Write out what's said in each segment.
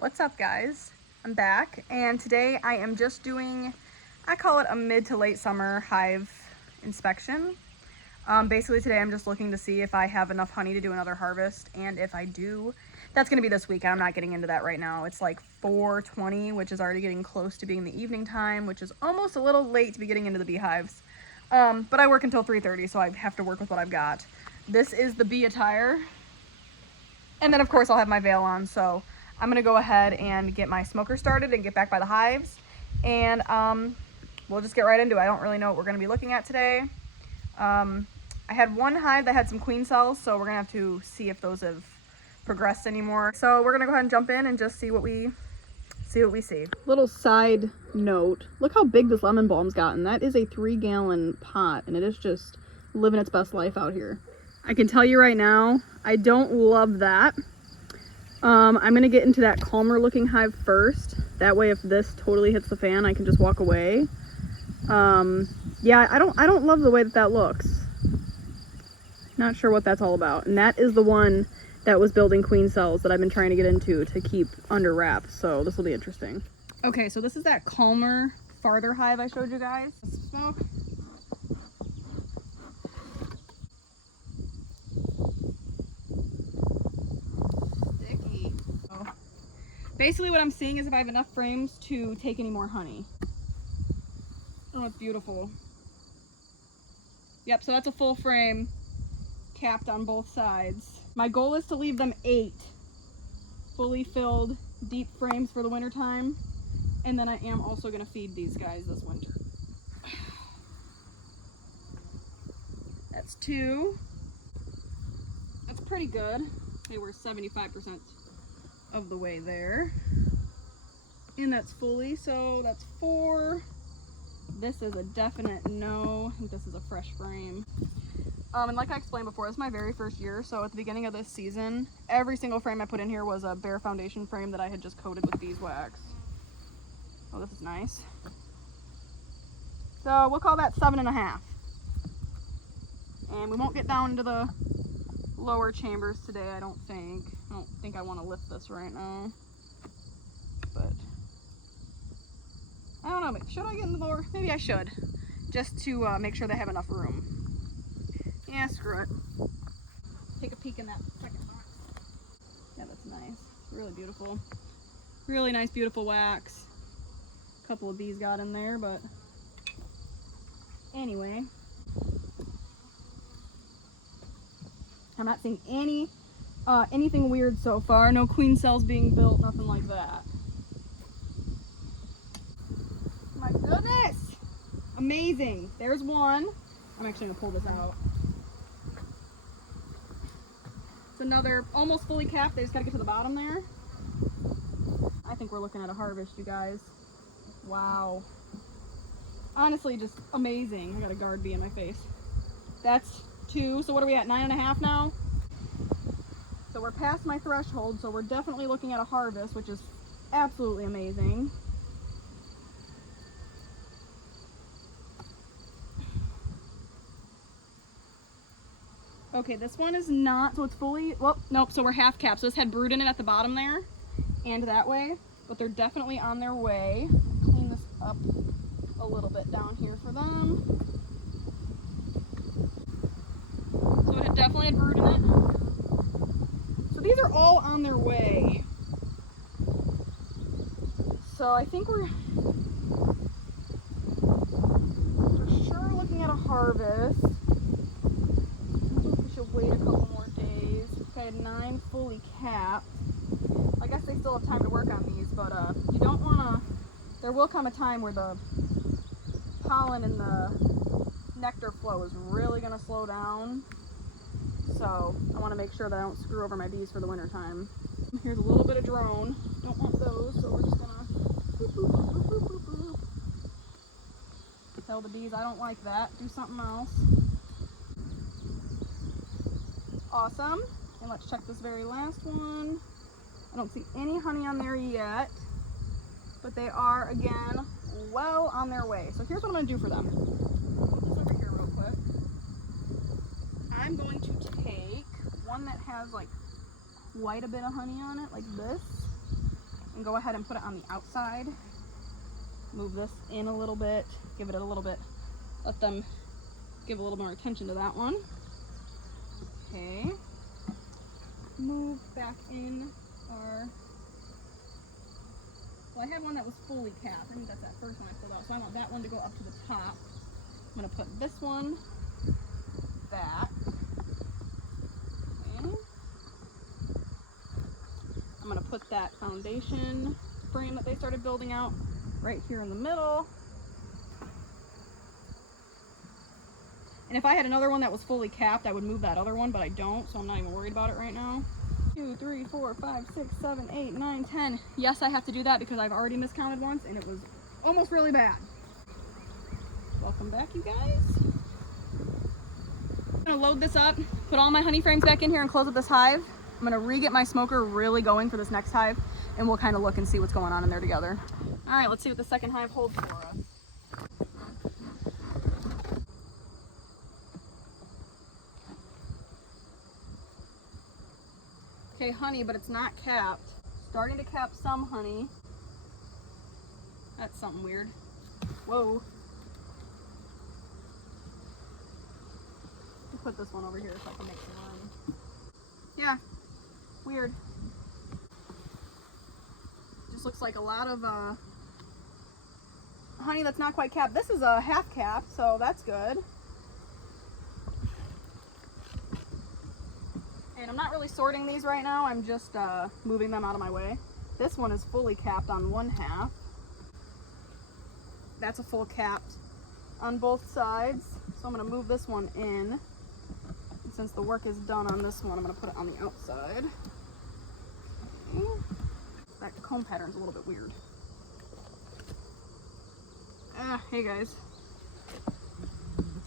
What's up, guys? I'm back, and today I am just doing, I call it a mid to late summer hive inspection. Basically today I'm just looking to see if I have enough honey to do another harvest, and if I do, that's going to be this week. I'm not getting into that right now. It's like 4:20, which is already getting close to being the evening time, which is almost a little late to be getting into the beehives. But I work until 3:30, so I have to work with what I've got. This is the bee attire, and then of course I'll have my veil on, so I'm gonna go ahead and get my smoker started and get back by the hives, and we'll just get right into it. I don't really know what we're gonna be looking at today. I had one hive that had some queen cells, so we're gonna have to see if those have progressed anymore. So we're gonna go ahead and jump in and just see what we see. Little side note, look how big this lemon balm's gotten. That is a 3-gallon pot, and it is just living its best life out here. I can tell you right now, I don't love that. I'm gonna get into that calmer looking hive first. That way if this totally hits the fan, I can just walk away. Yeah, I don't love the way that looks. Not sure what that's all about. And that is the one that was building queen cells that I've been trying to get into to keep under wraps. So this will be interesting. Okay, so this is that calmer, farther hive I showed you guys. Smoke. Basically what I'm seeing is if I have enough frames to take any more honey. Oh, it's beautiful. Yep, so that's a full frame capped on both sides. My goal is to leave them 8 fully filled deep frames for the winter time. And then I am also gonna feed these guys this winter. That's 2. That's pretty good. They were 75% of the way there. And that's fully, so that's 4. This is a definite no. I think this is a fresh frame. And like I explained before, this is my very first year, so at the beginning of this season, every single frame I put in here was a bare foundation frame that I had just coated with beeswax. Oh, this is nice. So we'll call that 7.5. And we won't get down to the lower chambers today, I don't think. I don't think I want to lift this right now. But I don't know, should I get in the lower? Maybe I should, just to make sure they have enough room. Yeah, screw it. Take a peek in that second box. Yeah, that's nice. Really beautiful. Really nice, beautiful wax. A couple of bees got in there, but anyway. I'm not seeing anything weird so far. No queen cells being built, nothing like that. My goodness! Amazing. There's one. I'm actually gonna pull this out. It's another almost fully capped. They just gotta get to the bottom there. I think we're looking at a harvest, you guys. Wow. Honestly, just amazing. I got a guard bee in my face. That's 2. So what are we at? 9.5 now? So we're past my threshold, so we're definitely looking at a harvest, which is absolutely amazing. Okay, this one is not, so it's fully, well, nope, so we're half capped. So this had brood in it at the bottom there and that way, but they're definitely on their way. Clean this up a little bit down here for them. So it definitely had brood in it. So these are all on their way. So I think we're for sure looking at a harvest. We should wait a couple more days. I had 9 fully capped. I guess they still have time to work on these, but you don't want to, there will come a time where the pollen and the nectar flow is really going to slow down. So I want to make sure that I don't screw over my bees for the winter time. Here's a little bit of drone. Don't want those, so we're just going to boop, boop, boop, boop, boop, boop. Tell the bees I don't like that. Do something else. Awesome. And let's check this very last one. I don't see any honey on there yet, but they are, again, well on their way. So here's what I'm going to do for them. Put this over here real quick. I'm going to take one that has like quite a bit of honey on it, like this, and go ahead and put it on the outside. Move this in a little bit, give it a little bit, let them give a little more attention to that one. Okay. Move back in our, well, I had one that was fully capped. I think that's that first one I pulled out. So I want that one to go up to the top. I'm gonna put this one back. Okay. I'm gonna put that foundation frame that they started building out right here in the middle. And if I had another one that was fully capped, I would move that other one, but I don't, so I'm not even worried about it right now. 2, 3, 4, 5, 6, 7, 8, 9, 10. Yes, I have to do that because I've already miscounted once and it was almost really bad. Welcome back, you guys. I'm gonna load this up, put all my honey frames back in here and close up this hive. I'm gonna re-get my smoker really going for this next hive and we'll kind of look and see what's going on in there together. All right, let's see what the second hive holds for us. Okay, honey, but it's not capped. Starting to cap some honey. That's something weird. Whoa. I'll put this one over here so I can make some room. Yeah, weird. Just looks like a lot of honey that's not quite capped. This is a half cap, so that's good. And I'm not really sorting these right now, I'm just moving them out of my way. This one is fully capped on one half. That's a full capped on both sides. So I'm gonna move this one in. And since the work is done on this one, I'm gonna put it on the outside. Okay. That comb pattern's a little bit weird. Hey guys.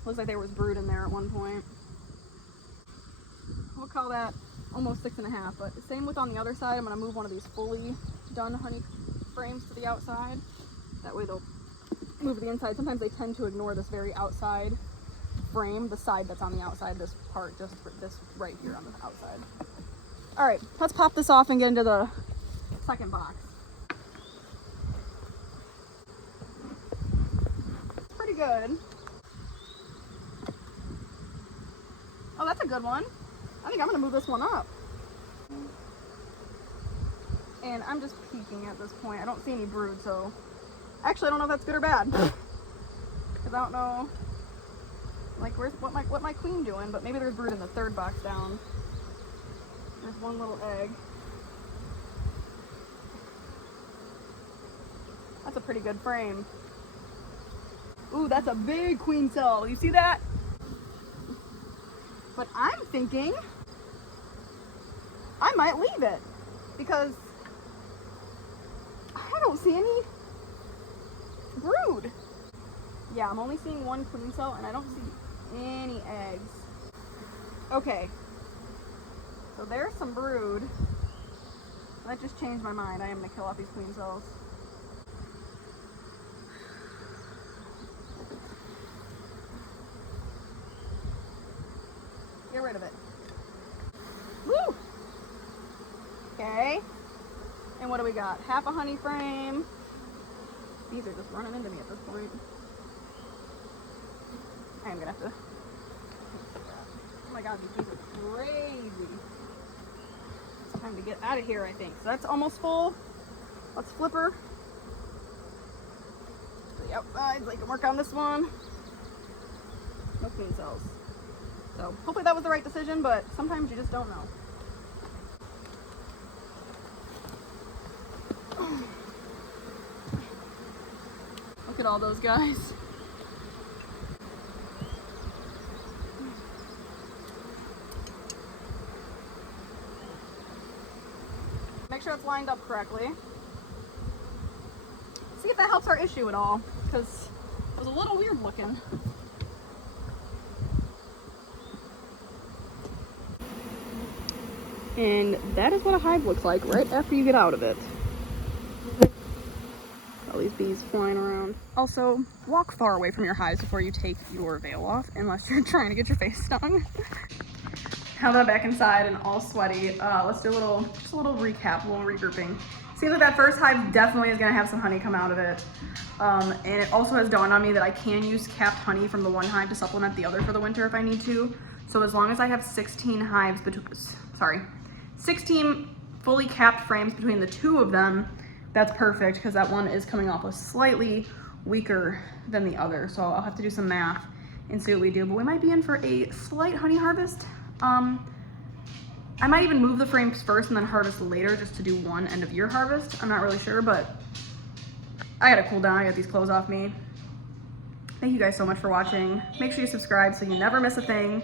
Looks like there was brood in there at one point. We'll call that almost 6.5, but same with on the other side. I'm gonna move one of these fully done honey frames to the outside. That way they'll move the inside. Sometimes they tend to ignore this very outside frame, the side that's on the outside, this part, just for this right here on the outside. All right, let's pop this off and get into the second box. It's pretty good. Oh, that's a good one. I think I'm gonna move this one up. And I'm just peeking at this point. I don't see any brood, so actually I don't know if that's good or bad. Because I don't know like what my queen doing, but maybe there's brood in the third box down. There's one little egg. That's a pretty good frame. Ooh, that's a big queen cell. You see that? But I'm thinking I might leave it because I don't see any brood. Yeah, I'm only seeing one queen cell and I don't see any eggs. Okay, so there's some brood. That just changed my mind. I am gonna kill off these queen cells. Get rid of it. Woo! Okay. And what do we got? Half a honey frame. These are just running into me at this point. I am gonna have to. Oh my god, these bees are crazy. It's time to get out of here, I think. So that's almost full. Let's flip her to the outside so I can work on this one. No queen cells. So hopefully that was the right decision, but sometimes you just don't know. Look at all those guys. Make sure it's lined up correctly. See if that helps our issue at all, because it was a little weird looking. And that is what a hive looks like right after you get out of it. All these bees flying around. Also, walk far away from your hives before you take your veil off, unless you're trying to get your face stung. Now that I'm back inside and all sweaty, let's do just a little recap, a little regrouping. seems like that first hive definitely is gonna have some honey come out of it. And it also has dawned on me that I can use capped honey from the one hive to supplement the other for the winter if I need to. So as long as I have 16 hives, 16 fully capped frames between the two of them, that's perfect, because that one is coming off with slightly weaker than the other. So I'll have to do some math and see what we do, but we might be in for a slight honey harvest. I might even move the frames first and then harvest later just to do one end of year harvest. I'm not really sure, but I gotta cool down, I got these clothes off me. Thank you guys so much for watching. Make sure you subscribe so you never miss a thing.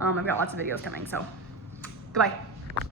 I've got lots of videos coming, so goodbye.